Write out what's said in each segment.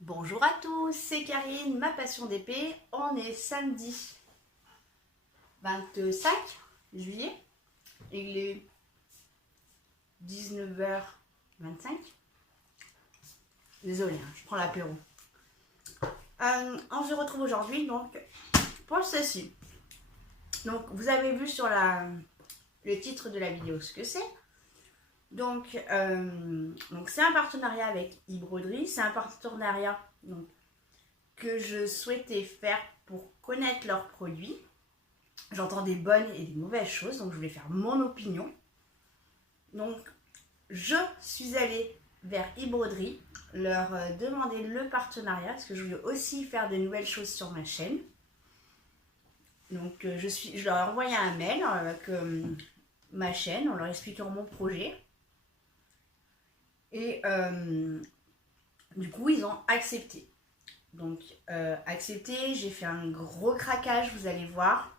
Bonjour à tous, c'est Karine, ma passion d'épée. On est samedi 25 juillet et il est 19h25. Désolée, je prends l'apéro. On se retrouve aujourd'hui donc pour ceci. Donc vous avez vu sur le titre de la vidéo ce que c'est. Donc c'est un partenariat avec e-broderie. C'est un partenariat que je souhaitais faire pour connaître leurs produits. J'entends des bonnes et des mauvaises choses, donc je voulais faire mon opinion. Donc je suis allée vers e-broderie, leur demander le partenariat parce que je voulais aussi faire des nouvelles choses sur ma chaîne. Donc je leur ai envoyé un mail avec ma chaîne en leur expliquant mon projet. Et du coup, ils ont accepté. Donc, accepté, j'ai fait un gros craquage, vous allez voir.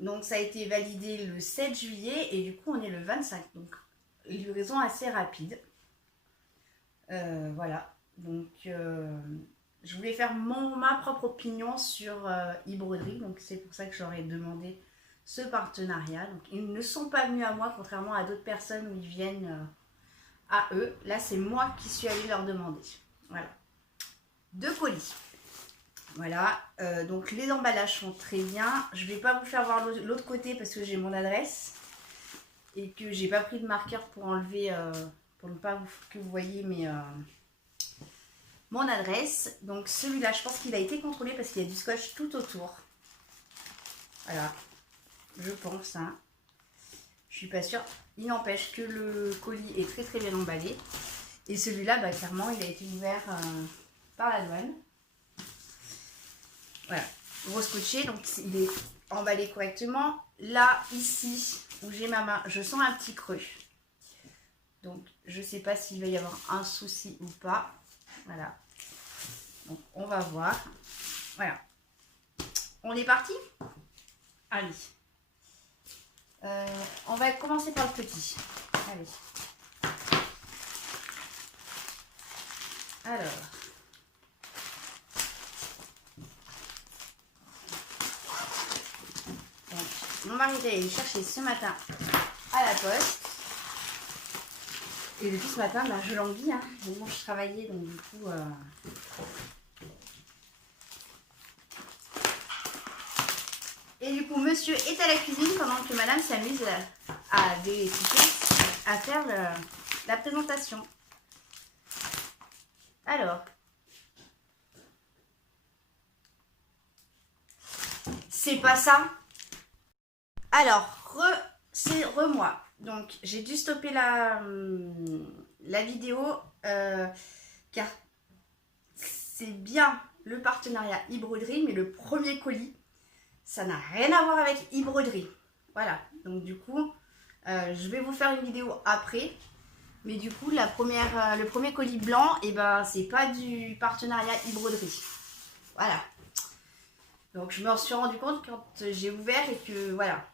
Donc, ça a été validé le 7 juillet et du coup, on est le 25. Donc, livraison assez rapide. Voilà. Donc, je voulais faire ma propre opinion sur e-broderie. Donc, c'est pour ça que j'aurais demandé ce partenariat. Donc, ils ne sont pas venus à moi, contrairement à d'autres personnes où ils viennent à eux. Là, c'est moi qui suis allée leur demander. Voilà. 2 colis. Voilà. Donc, les emballages sont très bien. Je ne vais pas vous faire voir l'autre côté parce que j'ai mon adresse et que j'ai pas pris de marqueur pour enlever, pour ne pas que vous voyez mon adresse. Donc, celui-là, je pense qu'il a été contrôlé parce qu'il y a du scotch tout autour. Voilà. Je pense, hein. Je suis pas sûre. Il n'empêche que le colis est très très bien emballé. Et celui-là, bah, clairement, il a été ouvert par la douane. Voilà. Gros scotché, donc il est emballé correctement. Là, ici, où j'ai ma main, je sens un petit creux. Donc, je sais pas s'il va y avoir un souci ou pas. Voilà. Donc, on va voir. Voilà. On est parti? Allez. On va commencer par le petit. Allez. Alors. Donc, mon mari est allé chercher ce matin à la poste. Et depuis ce matin, bah, je languis. Hein. Bon, je travaillais, donc du coup... Et du coup, monsieur est à la cuisine pendant que madame s'amuse à faire la présentation. Alors, c'est pas ça. Alors, c'est moi. Donc, j'ai dû stopper la vidéo car c'est bien le partenariat e-broderie, mais le premier colis, ça n'a rien à voir avec e-broderie. Voilà, donc du coup, je vais vous faire une vidéo après. Mais du coup, le premier colis blanc, et ben, c'est pas du partenariat e-broderie. Voilà. Donc, je me suis rendu compte quand j'ai ouvert et que, voilà.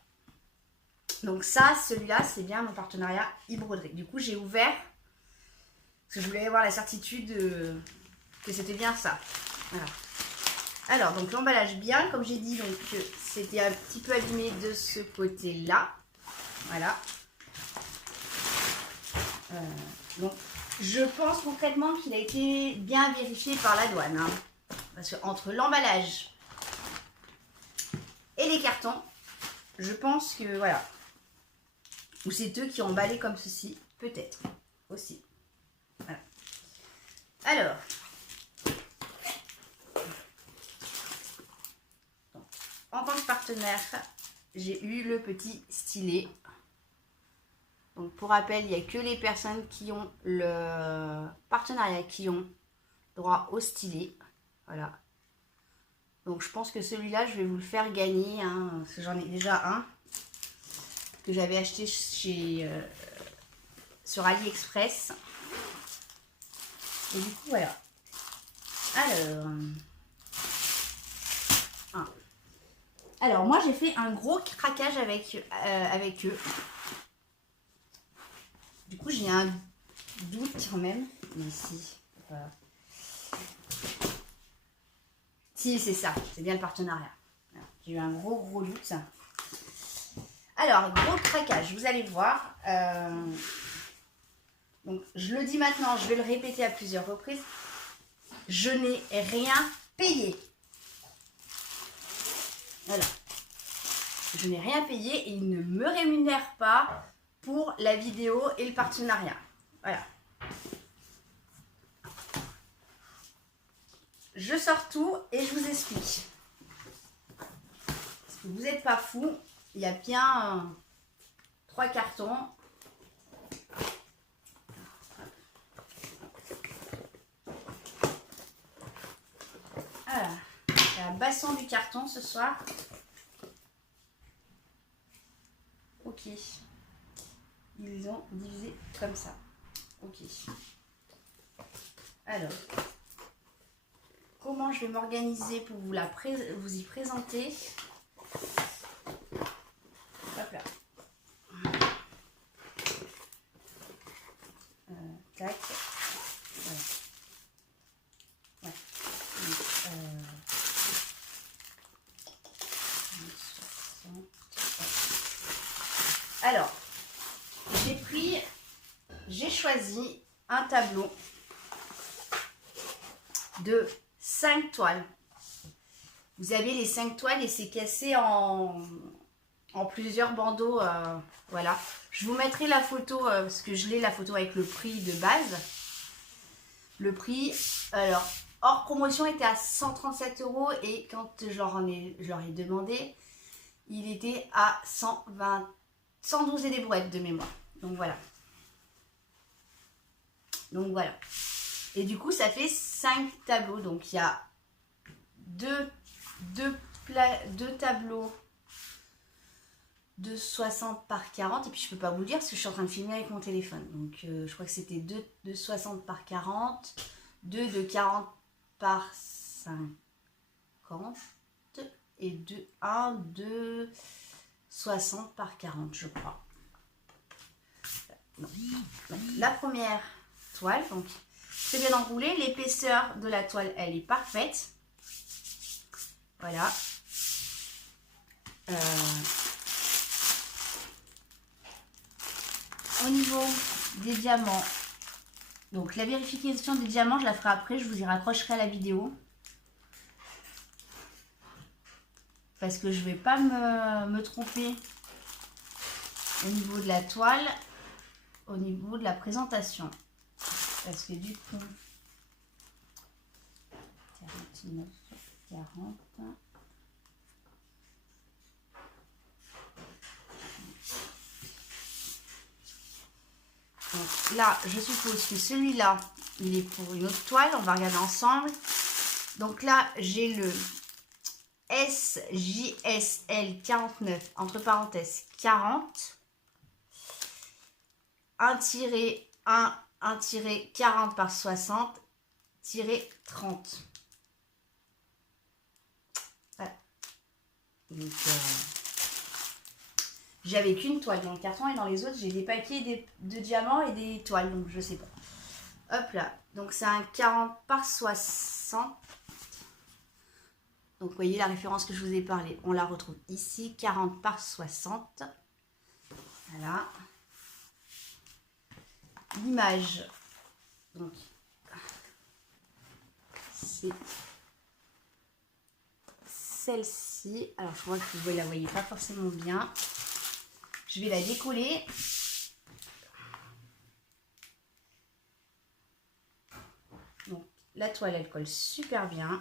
Donc ça, celui-là, c'est bien mon partenariat e-broderie. Du coup, j'ai ouvert parce que je voulais avoir la certitude que c'était bien ça. Voilà. Alors, donc l'emballage bien, comme j'ai dit, donc c'était un petit peu abîmé de ce côté-là. Voilà. Donc, je pense concrètement qu'il a été bien vérifié par la douane. Hein, parce que entre l'emballage et les cartons, je pense que voilà. Ou c'est eux qui ont emballé comme ceci, peut-être aussi. Voilà. Alors. Donc, en tant que partenaire, j'ai eu le petit stylet. Donc, pour rappel, il n'y a que les personnes qui ont le partenariat qui ont droit au stylet. Voilà. Donc, je pense que celui-là, je vais vous le faire gagner. Hein, parce que j'en ai déjà un que j'avais acheté sur AliExpress. Et du coup, voilà. Alors moi, j'ai fait un gros craquage avec eux. Du coup, j'ai un doute quand même. Mais si, Si, c'est ça, c'est bien le partenariat. J'ai eu un gros doute. Alors, gros craquage, vous allez voir. Donc, je le dis maintenant, je vais le répéter à plusieurs reprises. Je n'ai rien payé. Voilà. Je n'ai rien payé et il ne me rémunère pas pour la vidéo et le partenariat. Voilà. Je sors tout et je vous explique. Parce que vous n'êtes pas fous. Il y a bien 3 cartons. Voilà. C'est la basson du carton ce soir. Ok. Ils ont divisé comme ça. Ok. Alors. Comment je vais m'organiser pour vous y présenter. Hop là. Tac. Voilà. Ouais. Donc, alors, j'ai choisi un tableau de 5 toiles. Vous avez les 5 toiles et c'est cassé en plusieurs bandeaux. Voilà. Je vous mettrai la photo, parce que je l'ai la photo avec le prix de base. Le prix, alors, hors promotion était à 137 € et quand je leur ai demandé, il était à 112 et des brouettes de mémoire. Donc voilà. Et du coup, ça fait 5 tableaux. Donc il y a deux tableaux de 60 par 40. Et puis je peux pas vous le dire parce que je suis en train de filmer avec mon téléphone. Donc je crois que c'était 2 de 60 par 40, 2 de 40 par 50 et 1 de 60 par 40, je crois. Donc, la première toile, donc c'est bien enroulé. L'épaisseur de la toile, elle est parfaite. Voilà. Au niveau des diamants, donc la vérification des diamants, je la ferai après, je vous y raccrocherai à la vidéo. Parce que je ne vais pas me tromper au niveau de la toile, au niveau de la présentation. Parce que du coup, 49, 40... Donc là, je suppose que celui-là, il est pour une autre toile. On va regarder ensemble. Donc là, j'ai le SJSL 49, entre parenthèses 40. 1-40 par 60, 30. Voilà. Donc, j'avais qu'une toile dans le carton et dans les autres, j'ai des paquets de diamants et des toiles, donc je sais pas. Hop là, donc c'est un 40 par 60. Donc vous voyez la référence que je vous ai parlé, on la retrouve ici, 40 par 60. Voilà. L'image, donc c'est celle-ci. Alors je vois que vous ne la voyez pas forcément bien. Je vais la décoller. Donc la toile, elle colle super bien.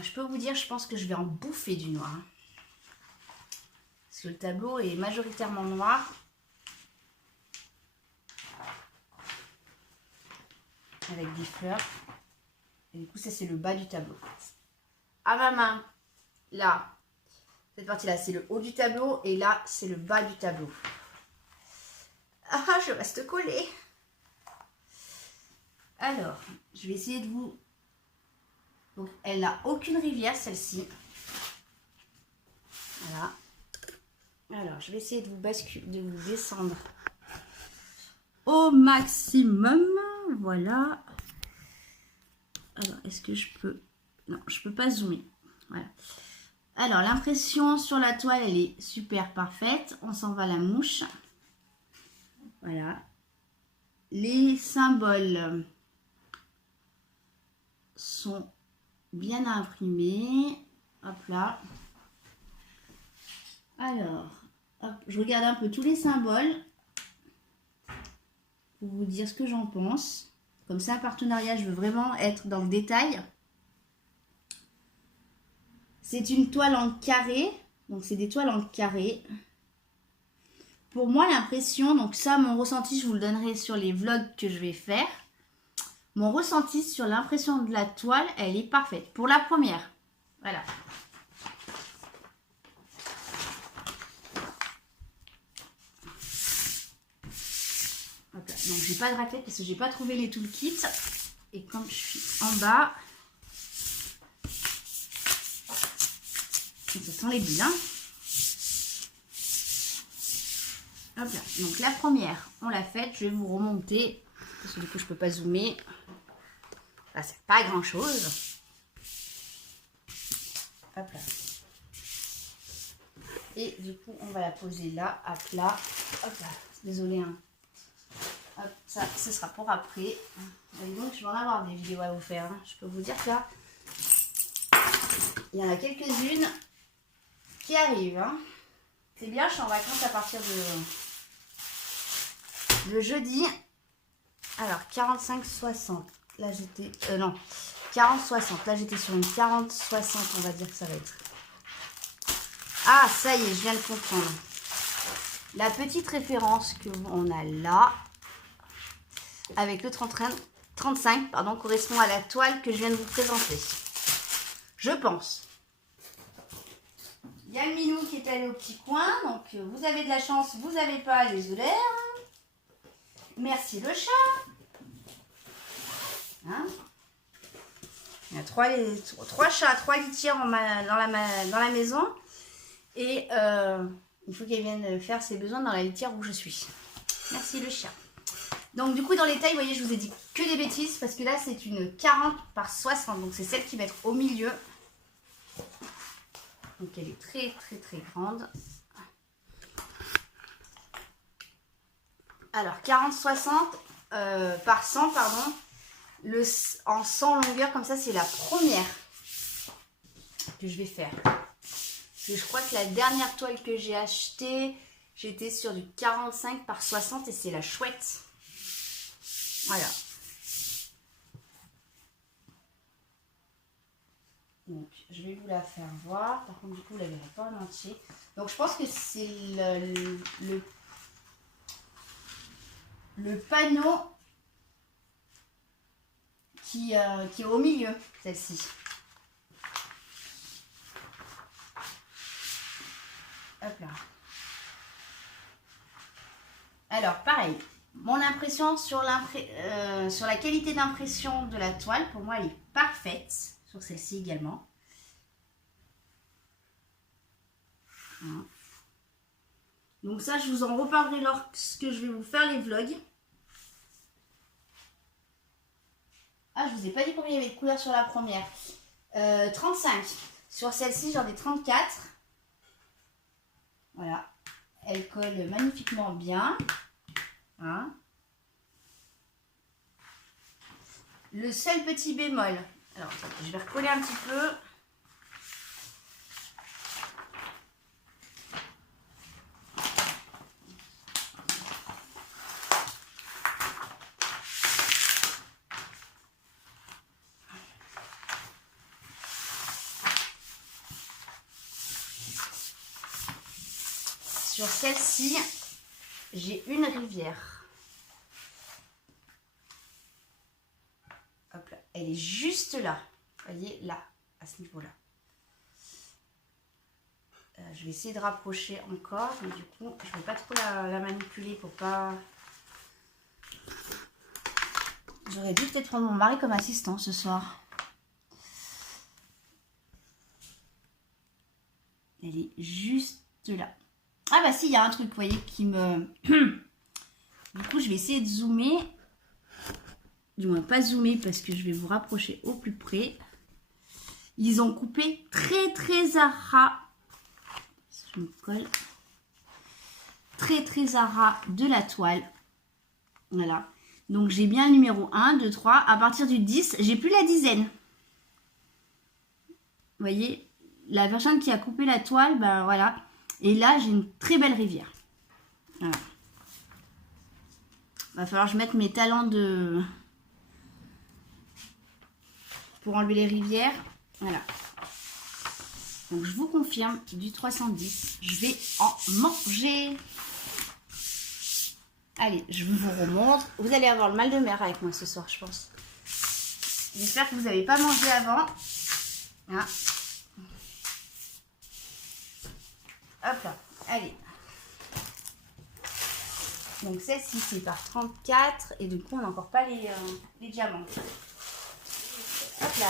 Je peux vous dire, je pense que je vais en bouffer du noir. Parce que le tableau est majoritairement noir. Avec des fleurs. Et du coup, ça, c'est le bas du tableau. À ma main, là, cette partie-là, c'est le haut du tableau. Et là, c'est le bas du tableau. Ah, je reste collée. Alors, je vais essayer de vous... Donc, elle n'a aucune rivière, celle-ci. Voilà. Alors, je vais essayer de vous basculer, de vous descendre au maximum. Voilà. Alors, est-ce que je peux... Non, je peux pas zoomer. Voilà. Alors, l'impression sur la toile, elle est super parfaite. On s'en va la mouche. Voilà. Les symboles sont bien imprimés. Hop là. Alors, hop, je regarde un peu tous les symboles pour vous dire ce que j'en pense. Comme ça, un partenariat, je veux vraiment être dans le détail. C'est une toile en carré. Donc, c'est des toiles en carré. Pour moi, l'impression, donc ça, mon ressenti, je vous le donnerai sur les vlogs que je vais faire. Mon ressenti sur l'impression de la toile, elle est parfaite. Pour la première. Voilà. Okay. Donc, j'ai pas de raclette parce que j'ai pas trouvé les toolkits. Et comme je suis en bas, ça sent les bulles, hein. Hop là. Donc la première, on l'a faite. Je vais vous remonter parce que du coup je peux pas zoomer. Là c'est pas grand chose. Hop là. Et du coup on va la poser là à plat. Hop là. Désolée hein. Hop, ça ce sera pour après. Et donc je vais en avoir des vidéos à vous faire. Hein. Je peux vous dire que là il y en a quelques-unes qui arrivent. Hein. C'est bien, je suis en vacances à partir de jeudi. Alors, 45-60. Là, j'étais... non, 40-60. Là, j'étais sur une 40-60. On va dire que ça va être... Ah, ça y est, je viens de comprendre. La petite référence qu'on a là, avec le 35, pardon, correspond à la toile que je viens de vous présenter. Je pense. Il y a le minou qui est allé au petit coin, donc vous avez de la chance, vous n'avez pas les œufs d'air. Merci le chat. Hein, il y a trois chats, 3 litières dans la maison. Et il faut qu'elle vienne faire ses besoins dans la litière où je suis. Merci le chien. Donc du coup dans les tailles, vous voyez, je vous ai dit que des bêtises. Parce que là c'est une 40 par 60. Donc c'est celle qui va être au milieu. Donc elle est très grande. Alors 40-60 par 100 pardon. En 100 longueur comme ça c'est la première que je vais faire. Et je crois que la dernière toile que j'ai achetée, j'étais sur du 45 par 60 et c'est la chouette. Voilà. Donc, je vais vous la faire voir. Par contre, du coup, vous ne la verrez pas en entier. Donc, je pense que c'est le panneau qui est au milieu, celle-ci. Hop là. Alors, pareil. Mon impression sur la qualité d'impression de la toile, pour moi, elle est parfaite. Sur celle-ci également. Voilà. Donc ça, je vous en reparlerai lorsque je vais vous faire les vlogs. Ah, je vous ai pas dit combien il y avait de couleurs sur la première. 35. Sur celle-ci, j'en ai 34. Voilà. Elle colle magnifiquement bien. Hein. Le seul petit bémol. Alors, je vais recoller un petit peu. Sur celle-ci, j'ai une rivière. Hop là. Elle est juste là. Vous voyez, là, à ce niveau-là. Je vais essayer de rapprocher encore, mais du coup, je ne vais pas trop la manipuler pour pas... J'aurais dû peut-être prendre mon mari comme assistant ce soir. Elle est juste là. Ah bah si, il y a un truc, vous voyez, qui me... Du coup, je vais essayer de zoomer. Du moins, pas zoomer parce que je vais vous rapprocher au plus près. Ils ont coupé très à ras. Je me colle. Très à ras de la toile. Voilà. Donc, j'ai bien le numéro 1, 2, 3. À partir du 10, j'ai plus la dizaine. Vous voyez, la personne qui a coupé la toile, ben voilà. Et là, j'ai une très belle rivière. Voilà. Va falloir que je mette mes talents de... pour enlever les rivières. Voilà. Donc, je vous confirme, du 310, je vais en manger. Allez, je vous remontre. Vous allez avoir le mal de mer avec moi ce soir, je pense. J'espère que vous n'avez pas mangé avant. Ah. Hop là, allez. Donc celle-ci, c'est par 34. Et du coup, on n'a encore pas les diamants. Hop là.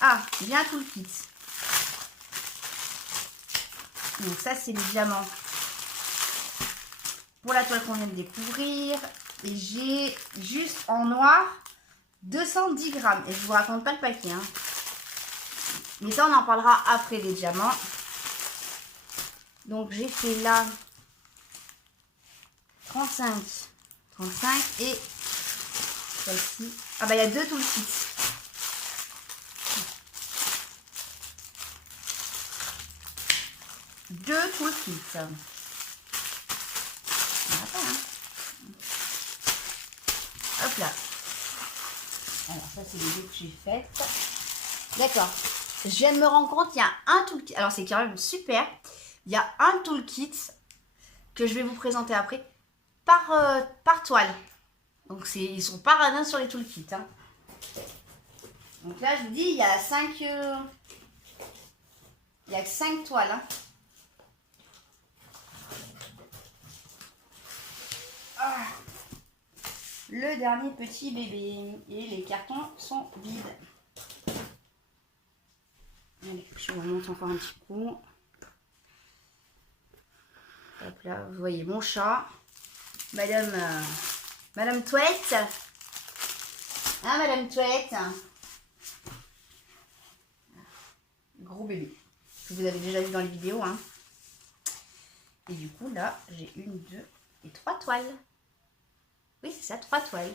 Ah, bien tout le kit. Donc ça, c'est les diamants pour la toile qu'on vient de découvrir. Et j'ai juste en noir 210 grammes. Et je vous raconte pas le paquet. Hein. Mais ça, on en parlera après les diamants. Donc j'ai fait là 35 et celle-ci. Ah bah il y a deux tout le kit. Deux tout le kit. Attends, hein. Hop là. Alors ça c'est les deux que j'ai faites. D'accord. Je viens de me rendre compte, il y a un toolkit. Alors c'est quand même super. Il y a un toolkit que je vais vous présenter après par toile. Donc ils sont pas radins sur les toolkits. Hein. Donc là je vous dis, il y a 5 il y a que 5 toiles. Hein. Ah. Le dernier petit bébé. Et les cartons sont vides. Allez, je vous remonte encore un petit coup. Hop là, vous voyez mon chat. Madame Touette. Hein, Madame Touette. Gros bébé. Que vous avez déjà vu dans les vidéos. Hein. Et du coup, là, j'ai 1, 2 et 3 toiles. Oui, c'est ça, 3 toiles.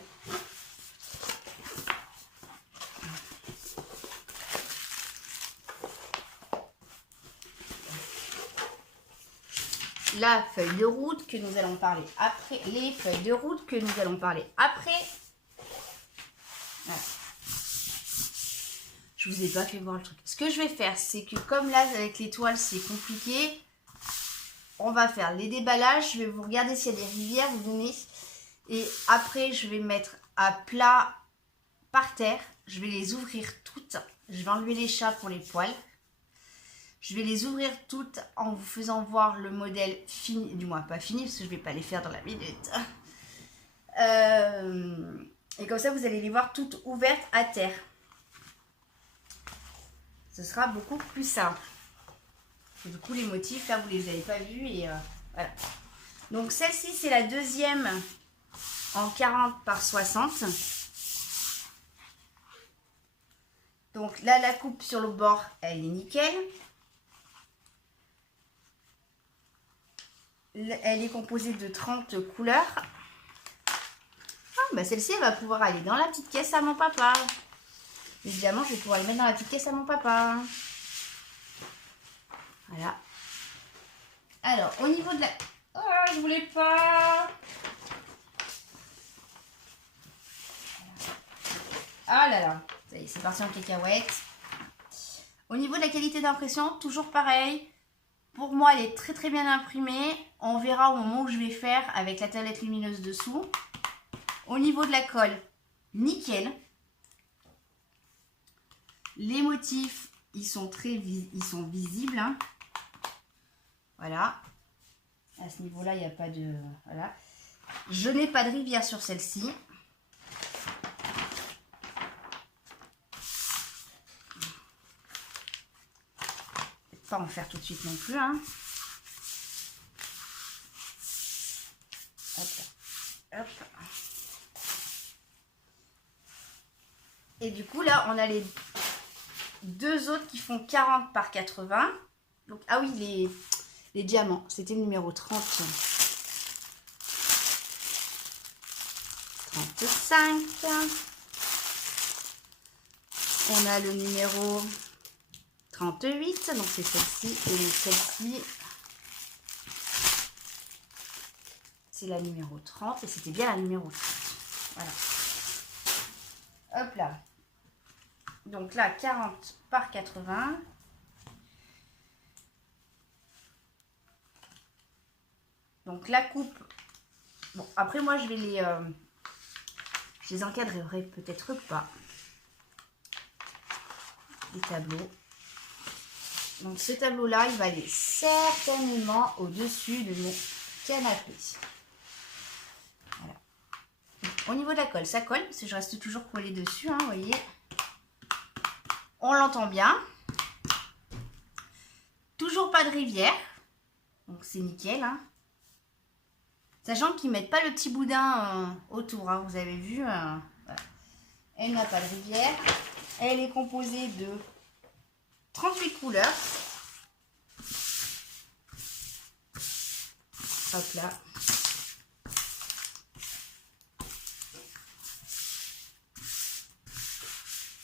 La feuille de route que nous allons parler après. Les feuilles de route que nous allons parler après. Voilà. Je vous ai pas fait voir le truc. Ce que je vais faire, c'est que comme là, avec les toiles, c'est compliqué. On va faire les déballages. Je vais vous regarder s'il y a des rivières, vous donnez. Et après, je vais mettre à plat par terre. Je vais les ouvrir toutes. Je vais enlever les chats pour les poils. Je vais les ouvrir toutes en vous faisant voir le modèle fini, du moins pas fini parce que je ne vais pas les faire dans la minute. Et comme ça, vous allez les voir toutes ouvertes à terre. Ce sera beaucoup plus simple. Et du coup, les motifs, là, vous ne les avez pas vus. Et voilà. Donc, celle-ci, c'est la deuxième en 40 par 60. Donc là, la coupe sur le bord, elle est nickel. Elle est composée de 30 couleurs. Ah, bah celle-ci, elle va pouvoir aller dans la petite caisse à mon papa. Évidemment, je vais pouvoir le mettre dans la petite caisse à mon papa. Voilà. Alors, au niveau de la... Oh, je voulais pas. Ah là là. Ça y est, c'est parti en cacahuète. Au niveau de la qualité d'impression, toujours pareil. Pour moi, elle est très bien imprimée. On verra au moment où je vais faire avec la tablette lumineuse dessous. Au niveau de la colle, nickel. Les motifs, ils sont visibles. Hein. Voilà. À ce niveau-là, il n'y a pas de... Voilà. Je n'ai pas de rivière sur celle-ci. Pas en faire tout de suite non plus. Hein. Hop. Et du coup, là, on a les deux autres qui font 40 par 80. Donc, ah oui, les diamants. C'était le numéro 30. 35. On a le numéro 38. Donc, c'est celle-ci. Et celle-ci, c'est la numéro 30. Et c'était bien la numéro 30. Voilà. Hop là. Donc là, 40 par 80. Donc la coupe. Bon, après moi, je les encadrerai peut-être pas. Les tableaux. Donc ce tableau-là, il va aller certainement au-dessus de mon canapé. Voilà. Au niveau de la colle, ça colle, parce que je reste toujours collée dessus, hein, vous voyez. On l'entend bien. Toujours pas de rivière. Donc c'est nickel. Hein. Sachant qu'ils ne mettent pas le petit boudin autour. Hein, vous avez vu. Voilà. Elle n'a pas de rivière. Elle est composée de 38 couleurs. Hop là.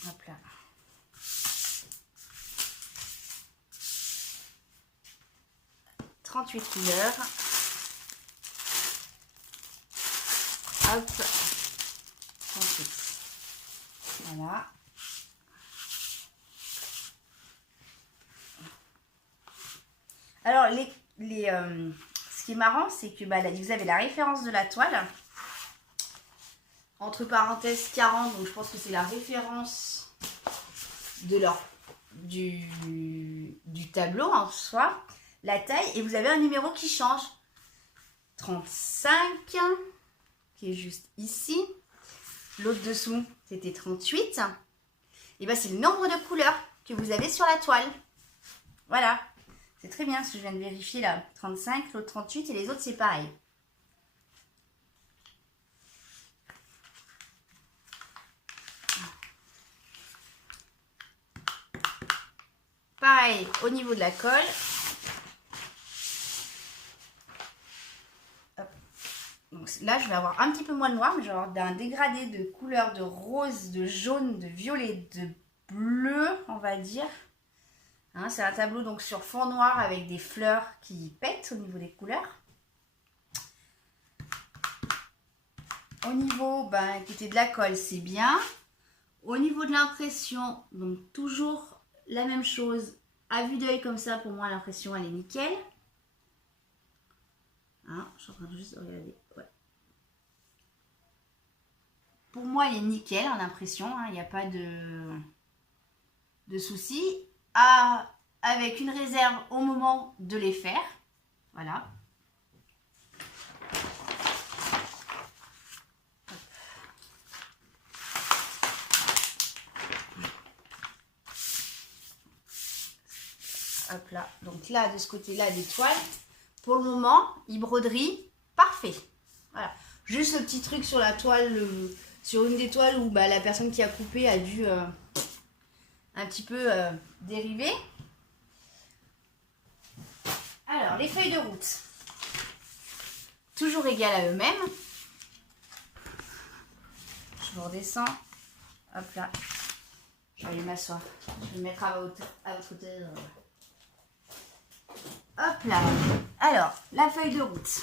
Hop là. « 38 couleurs. Hop. 38. Voilà. Alors, ce qui est marrant, c'est que là, vous avez la référence de la toile. Entre parenthèses 40, donc je pense que c'est la référence de du tableau en soi. La taille, et vous avez un numéro qui change. 35, qui est juste ici. L'autre dessous, c'était 38. Et bien, c'est le nombre de couleurs que vous avez sur la toile. Voilà. C'est très bien ce que je viens de vérifier là. 35, l'autre 38 et les autres, c'est pareil. Pareil au niveau de la colle. Donc là, je vais avoir un petit peu moins de noir, mais je vais avoir un dégradé de couleurs de rose, de jaune, de violet, de bleu, on va dire. Hein, c'est un tableau donc sur fond noir avec des fleurs qui pètent au niveau des couleurs. Au niveau écoutez, de la colle, c'est bien. Au niveau de l'impression, donc toujours la même chose. À vue d'œil comme ça, pour moi, l'impression, elle est nickel. Hein, je suis en train de juste regarder. Ouais. Pour moi, elle est nickel en impression. Il n'y a pas de souci. Avec une réserve au moment de les faire. Voilà. Hop là. Donc là, de ce côté-là, des toiles. Pour le moment, broderie, parfait. Voilà. Juste le petit truc sur la toile, sur une des toiles où la personne qui a coupé a dû un petit peu dériver. Alors, les feuilles de route. Toujours égales à eux-mêmes. Je vous redescends. Hop là. Je vais aller m'asseoir. Je vais me mettre à votre hauteur. Hop là. Alors, la feuille de route.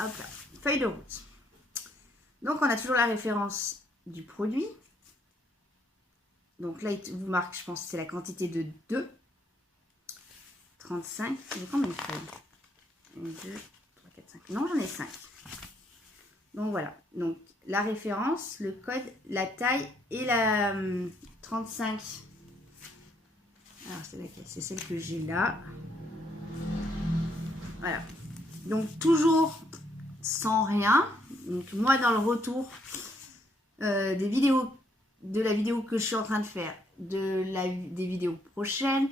Hop là. Feuille de route. Donc, on a toujours la référence du produit. Donc là, il vous marque, je pense que c'est la quantité de 2. 35. J'ai combien de feuilles? 1, 2, 3, 4, 5. Non, j'en ai 5. Donc voilà. Donc la référence, le code, la taille et la 35. Alors c'est laquelle? C'est celle que j'ai là. Voilà. Donc toujours sans rien. Donc moi dans le retour des vidéos, de la vidéo que je suis en train de faire, des vidéos prochaines,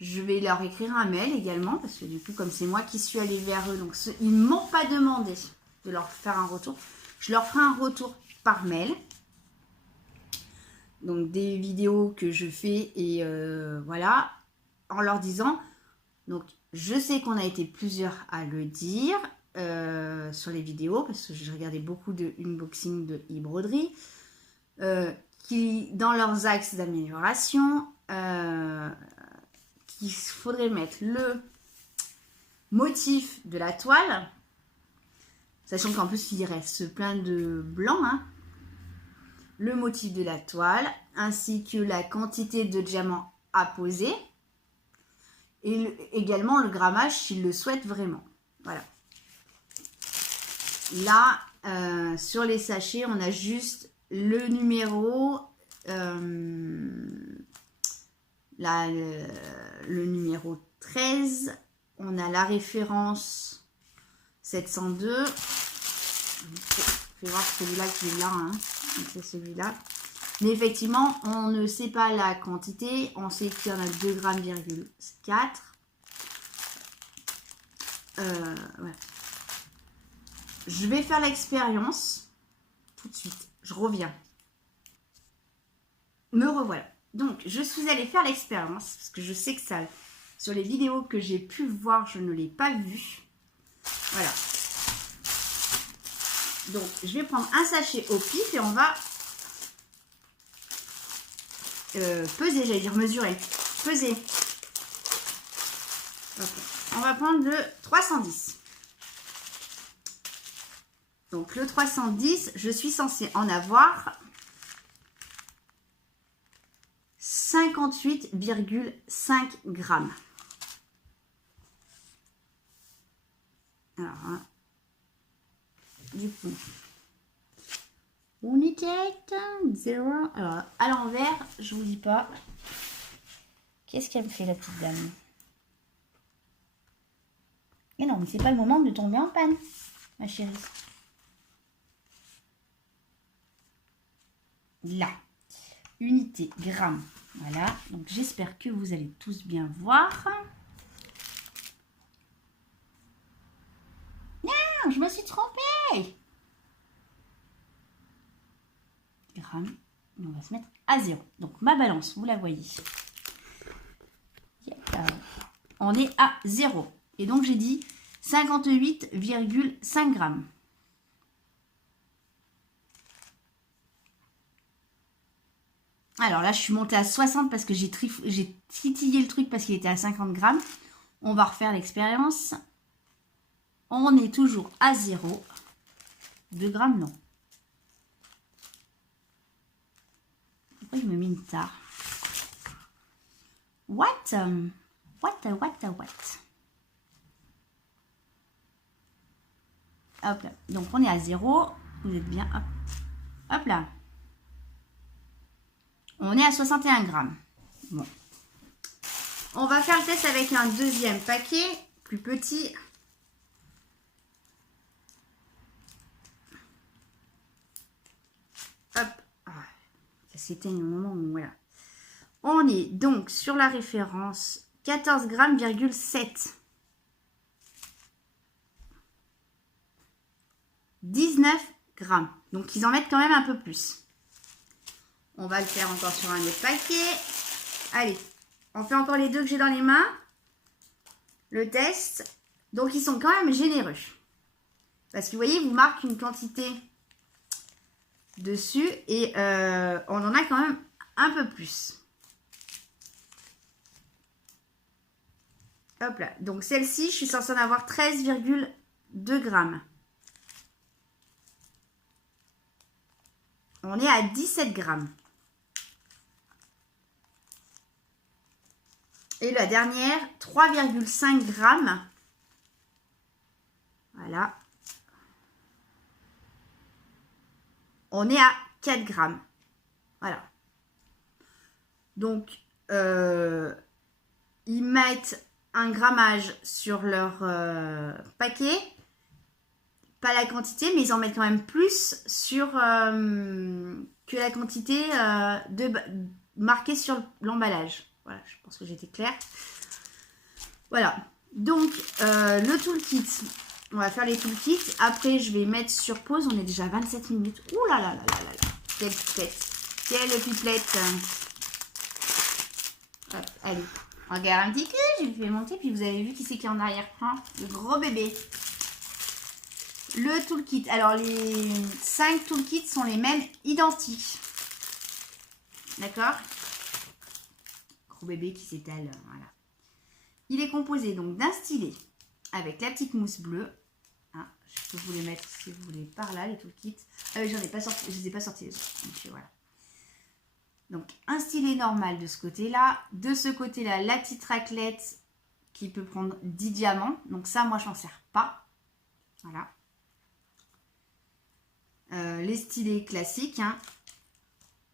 Je vais leur écrire un mail également, parce que du coup, comme c'est moi qui suis allée vers eux, donc ils ne m'ont pas demandé de leur faire un retour. Je leur ferai un retour par mail. Donc des vidéos que je fais et voilà, en leur disant, donc je sais qu'on a été plusieurs à le dire sur les vidéos, parce que j'ai regardé beaucoup de unboxing de e-broderie, qui dans leurs axes d'amélioration, qu'il faudrait mettre le motif de la toile, sachant qu'en plus il reste plein de blanc, hein, le motif de la toile, ainsi que la quantité de diamants à poser, et également le grammage s'ils le souhaitent vraiment. Voilà. Là, sur les sachets, on a juste le numéro, le numéro 13, on a la référence 702. Je vais voir celui-là qui est là, hein. C'est celui-là. Mais effectivement, on ne sait pas la quantité. On sait qu'il y en a 2,4 g. Ouais. Je vais faire l'expérience tout de suite. Je reviens. Me revoilà. Donc, je suis allée faire l'expérience parce que je sais que ça, sur les vidéos que j'ai pu voir, je ne l'ai pas vu. Voilà. Donc, je vais prendre un sachet au pif et on va peser, j'allais dire mesurer. Peser. Okay. On va prendre le 310. Donc, le 310, je suis censée en avoir 58,5 grammes. Alors, hein, du coup, on était 0. Alors, à l'envers, je vous dis pas. Qu'est-ce qu'elle me fait, la petite dame? Et non, mais c'est pas le moment de tomber en panne, ma chérie. Là, unité, grammes. Voilà, donc j'espère que vous allez tous bien voir. Non, je me suis trompée. Grammes, on va se mettre à 0. Donc ma balance, vous la voyez. On est à 0. Et donc j'ai dit 58,5 grammes. Alors là, je suis montée à 60 parce que j'ai titillé le truc parce qu'il était à 50 grammes. On va refaire l'expérience. On est toujours à 0. 2 grammes, non. Pourquoi il me met une tare? What? What? Hop là. Donc on est à 0. Vous êtes bien. Hop, hop là. On est à 61 grammes. Bon. On va faire le test avec un deuxième paquet, plus petit. Hop. Ça s'éteigne au moment où, voilà. On est donc sur la référence 14 grammes, 7. 19 grammes. Donc, ils en mettent quand même un peu plus. On va le faire encore sur un autre paquet. Allez, on fait encore les deux que j'ai dans les mains. Le test. Donc, ils sont quand même généreux. Parce que vous voyez, ils vous marquent une quantité dessus. Et on en a quand même un peu plus. Hop là. Donc, celle-ci, je suis censée en avoir 13,2 grammes. On est à 17 grammes. Et la dernière, 3,5 grammes. Voilà. On est à 4 grammes. Voilà. Donc, ils mettent un grammage sur leur paquet. Pas la quantité, mais ils en mettent quand même plus sur que la quantité marquée sur l'emballage. Voilà, je pense que j'étais claire. Voilà. Donc, le toolkit, on va faire les toolkits. Après, je vais mettre sur pause. On est déjà à 27 minutes. Ouh là là là là là là. Quelle pipette. Quelle pipette. Hop, allez. Regarde un petit peu. Je vais monter. Puis vous avez vu qui c'est qui est en arrière-plan. Le gros bébé. Le toolkit. Alors, les 5 toolkits sont les mêmes, identiques. D'accord? Gros bébé qui s'étale. Voilà. Il est composé donc d'un stylet avec la petite mousse bleue. Hein, je peux vous les mettre si vous voulez par là, les toolkits. Ah oui, j'en ai pas sorti, je les ai pas sortis les autres. Donc, voilà. Donc, un stylet normal de ce côté-là. De ce côté-là, la petite raclette qui peut prendre 10 diamants. Donc ça, moi, je n'en sers pas. Voilà. Les stylets classiques. Hein.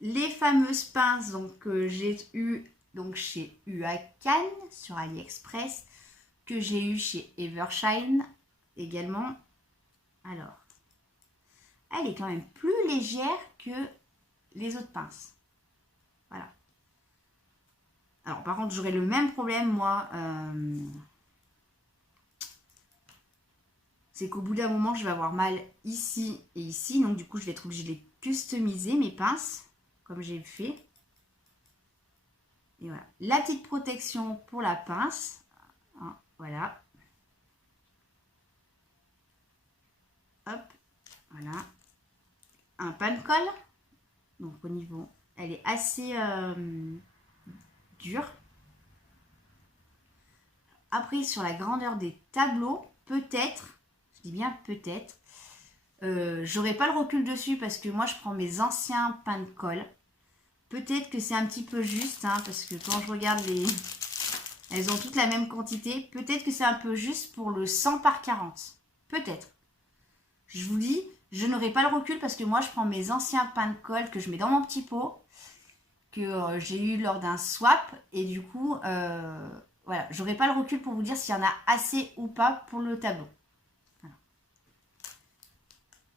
Les fameuses pinces donc, que j'ai eu donc, chez Cannes sur AliExpress. Que j'ai eu chez Evershine également. Alors, elle est quand même plus légère que les autres pinces. Voilà. Alors, par contre, j'aurais le même problème, moi. C'est qu'au bout d'un moment, je vais avoir mal ici et ici. Donc, du coup, je vais être obligée de les customiser, mes pinces, comme j'ai fait. Et voilà. La petite protection pour la pince. Hein, voilà. Hop. Voilà. Un pan de colle. Donc, au niveau, elle est assez dure. Après, sur la grandeur des tableaux, peut-être, je dis bien peut-être, j'aurai pas le recul dessus parce que moi, je prends mes anciens pains de colle. Peut-être que c'est un petit peu juste, hein, parce que quand je regarde les... Elles ont toutes la même quantité. Peut-être que c'est un peu juste pour le 100 par 40. Peut-être. Je vous dis, je n'aurai pas le recul parce que moi, je prends mes anciens pains de colle que je mets dans mon petit pot, que j'ai eu lors d'un swap. Et du coup, voilà, j'aurai pas le recul pour vous dire s'il y en a assez ou pas pour le tableau. Voilà.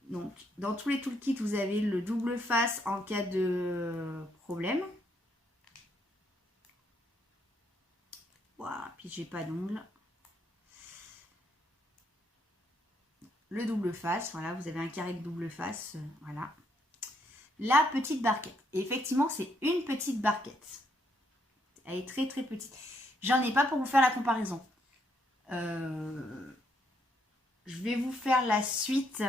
Donc, dans tous les toolkits, vous avez le double face en cas de problème. Voilà, puis j'ai pas d'ongles. Le double face, voilà, vous avez un carré de double face, voilà. La petite barquette. Et effectivement, c'est une petite barquette. Elle est très très petite. J'en ai pas pour vous faire la comparaison. Je vais vous faire la suite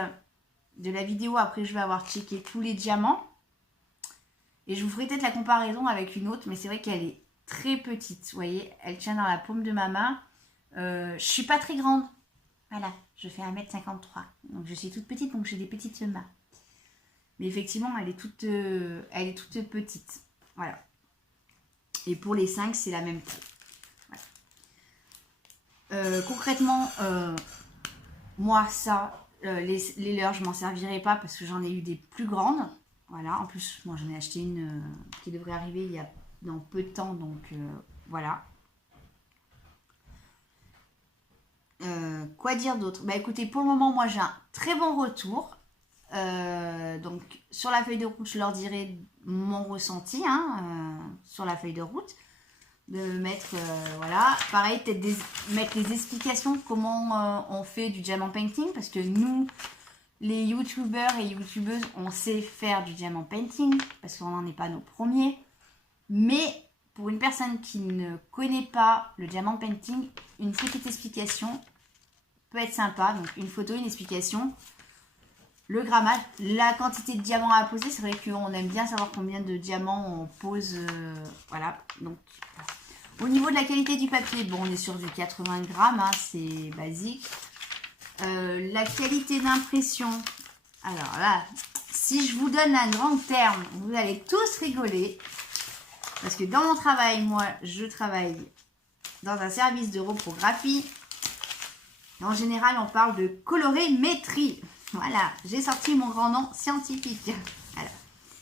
de la vidéo. Après, je vais avoir checké tous les diamants. Et je vous ferai peut-être la comparaison avec une autre. Mais c'est vrai qu'elle est très petite. Vous voyez, elle tient dans la paume de ma main. Je suis pas très grande. Voilà, je fais 1m53. Donc, je suis toute petite, donc j'ai des petites mains. Mais effectivement, elle est toute petite. Voilà. Et pour les 5, c'est la même taille. Voilà. Concrètement, moi, ça, les leurs, je m'en servirai pas parce que j'en ai eu des plus grandes. Voilà. En plus, moi, j'en ai acheté une qui devrait arriver il y a dans peu de temps. Donc, voilà. Quoi dire d'autre? Bah écoutez, pour le moment, moi, j'ai un très bon retour. Donc, sur la feuille de route, je leur dirai mon ressenti sur la feuille de route. De mettre, voilà, pareil, peut-être mettre les explications comment on fait du diamant painting, parce que nous, les youtubeurs et youtubeuses, on sait faire du diamant painting, parce qu'on n'en est pas nos premiers, mais pour une personne qui ne connaît pas le diamant painting, une petite explication peut être sympa, donc une photo, une explication, le grammage, la quantité de diamants à poser, c'est vrai qu'on aime bien savoir combien de diamants on pose, voilà, donc... Au niveau de la qualité du papier, bon, on est sur du 80 grammes, hein, c'est basique. La qualité d'impression, alors là, si je vous donne un grand terme, vous allez tous rigoler. Parce que dans mon travail, moi, je travaille dans un service de reprographie. En général, on parle de colorimétrie. Voilà, j'ai sorti mon grand nom scientifique. Alors,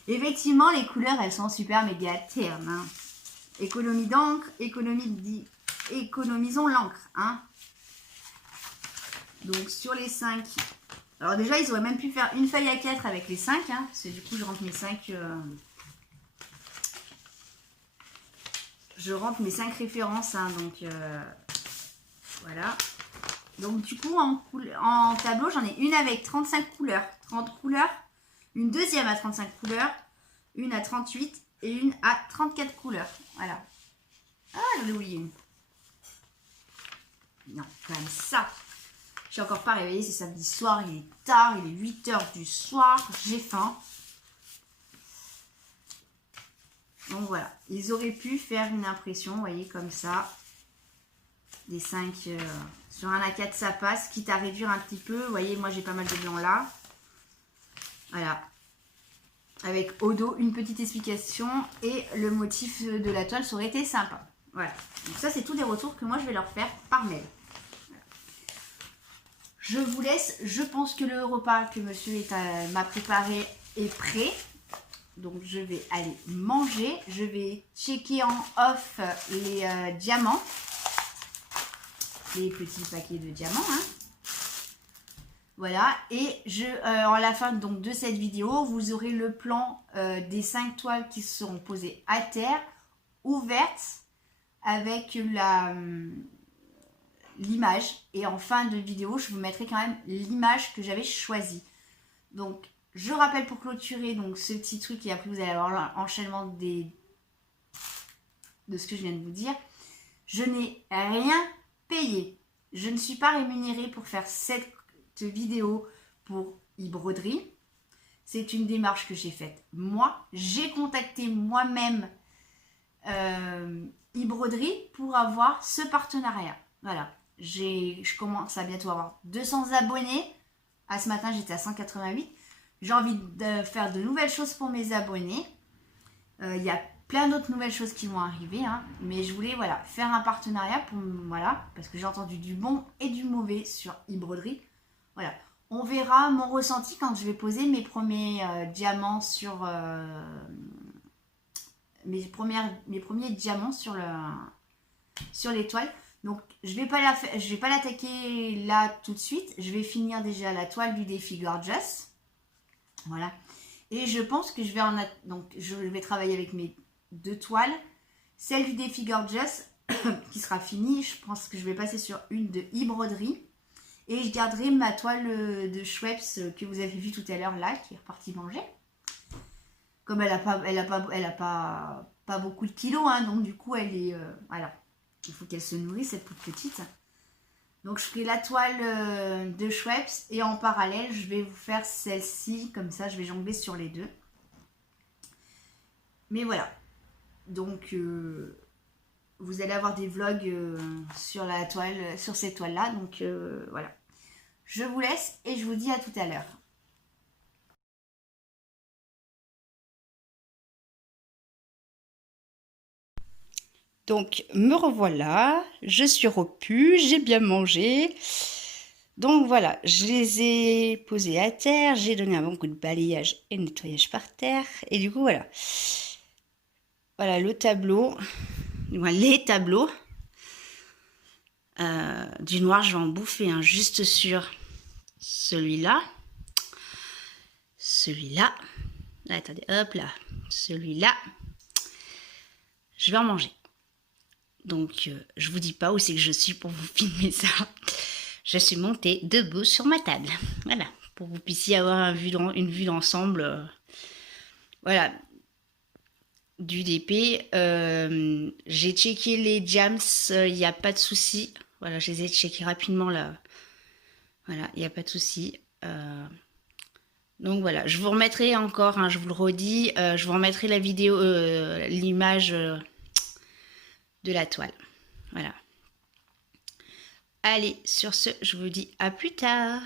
effectivement, les couleurs, elles sont super méga ternes, hein. Économie d'encre, économisons l'encre. Hein. Donc sur les 5. Alors déjà, ils auraient même pu faire une feuille à 4 avec les 5. Hein, parce que du coup, je rentre mes 5. je rentre mes 5 références, hein, donc voilà. Donc du coup, en tableau, j'en ai une avec 35 couleurs, 30 couleurs, une deuxième à 35 couleurs, une à 38 et une à 34 couleurs. Voilà. Ah, j'en ai oublié une. Non, quand même ça. Je suis encore pas réveillée, c'est samedi soir, il est tard, il est 8 h du soir, j'ai faim. Donc voilà, ils auraient pu faire une impression, vous voyez, comme ça. Des 5 sur un A4, ça passe, quitte à réduire un petit peu. Vous voyez, moi j'ai pas mal de blanc là. Voilà. Avec au dos une petite explication et le motif de la toile, ça aurait été sympa. Voilà. Donc ça, c'est tous des retours que moi je vais leur faire par mail. Voilà. Je vous laisse. Je pense que le repas que monsieur m'a préparé est prêt. Donc je vais aller manger. Je vais checker en off les diamants. Les petits paquets de diamants. Hein. Voilà. Et en la fin donc, de cette vidéo, vous aurez le plan des 5 toiles qui seront posées à terre, ouvertes, avec l'image. Et en fin de vidéo, je vous mettrai quand même l'image que j'avais choisie. Donc, je rappelle pour clôturer donc, ce petit truc, et après vous allez avoir l'enchaînement de ce que je viens de vous dire. Je n'ai rien payé. Je ne suis pas rémunérée pour faire cette vidéo pour e-broderie. C'est une démarche que j'ai faite moi. J'ai contacté moi-même e-broderie pour avoir ce partenariat. Voilà. Je commence à bientôt avoir 200 abonnés. À ce matin, j'étais à 188. J'ai envie de faire de nouvelles choses pour mes abonnés. Il y a plein d'autres nouvelles choses qui vont arriver. Hein, mais je voulais voilà, faire un partenariat pour, voilà, parce que j'ai entendu du bon et du mauvais sur e-broderie. Voilà. On verra mon ressenti quand je vais poser mes premiers diamants sur... mes premiers diamants sur l'étoile. Donc, je vais pas l'attaquer là tout de suite. Je vais finir déjà la toile du défi Gorgeous. Voilà. Et je pense que donc, je vais travailler avec mes 2 toiles. Celle du défi Gorgeous qui sera finie. Je pense que je vais passer sur une de e-broderie. Et je garderai ma toile de Schweppes que vous avez vue tout à l'heure là, qui est repartie manger. Comme elle a pas beaucoup de kilos, hein, donc du coup elle est... voilà. Il faut qu'elle se nourrisse, cette toute petite. Donc je ferai la toile de Schweppes et en parallèle je vais vous faire celle-ci, comme ça je vais jongler sur les deux. Mais voilà. Donc vous allez avoir des vlogs sur la toile, sur cette toile-là. Donc voilà. Je vous laisse et je vous dis à tout à l'heure. Donc, me revoilà, je suis repue, j'ai bien mangé. Donc voilà, je les ai posés à terre, j'ai donné un bon coup de balayage et de nettoyage par terre. Et du coup, voilà. Voilà le tableau, les tableaux. Du noir, je vais en bouffer un juste sur celui-là. Celui-là. Attendez, hop là. Celui-là. Je vais en manger. Donc, je vous dis pas où c'est que je suis pour vous filmer ça. Je suis montée debout sur ma table. Voilà, pour que vous puissiez avoir une vue d'ensemble. Voilà, du DP. J'ai checké les jams, il n'y a pas de souci. Voilà, je les ai checkés rapidement là. Voilà, il n'y a pas de souci. Donc voilà, je vous remettrai encore, hein, je vous le redis, je vous remettrai la vidéo, l'image... de la toile. Voilà. Allez, sur ce, je vous dis à plus tard.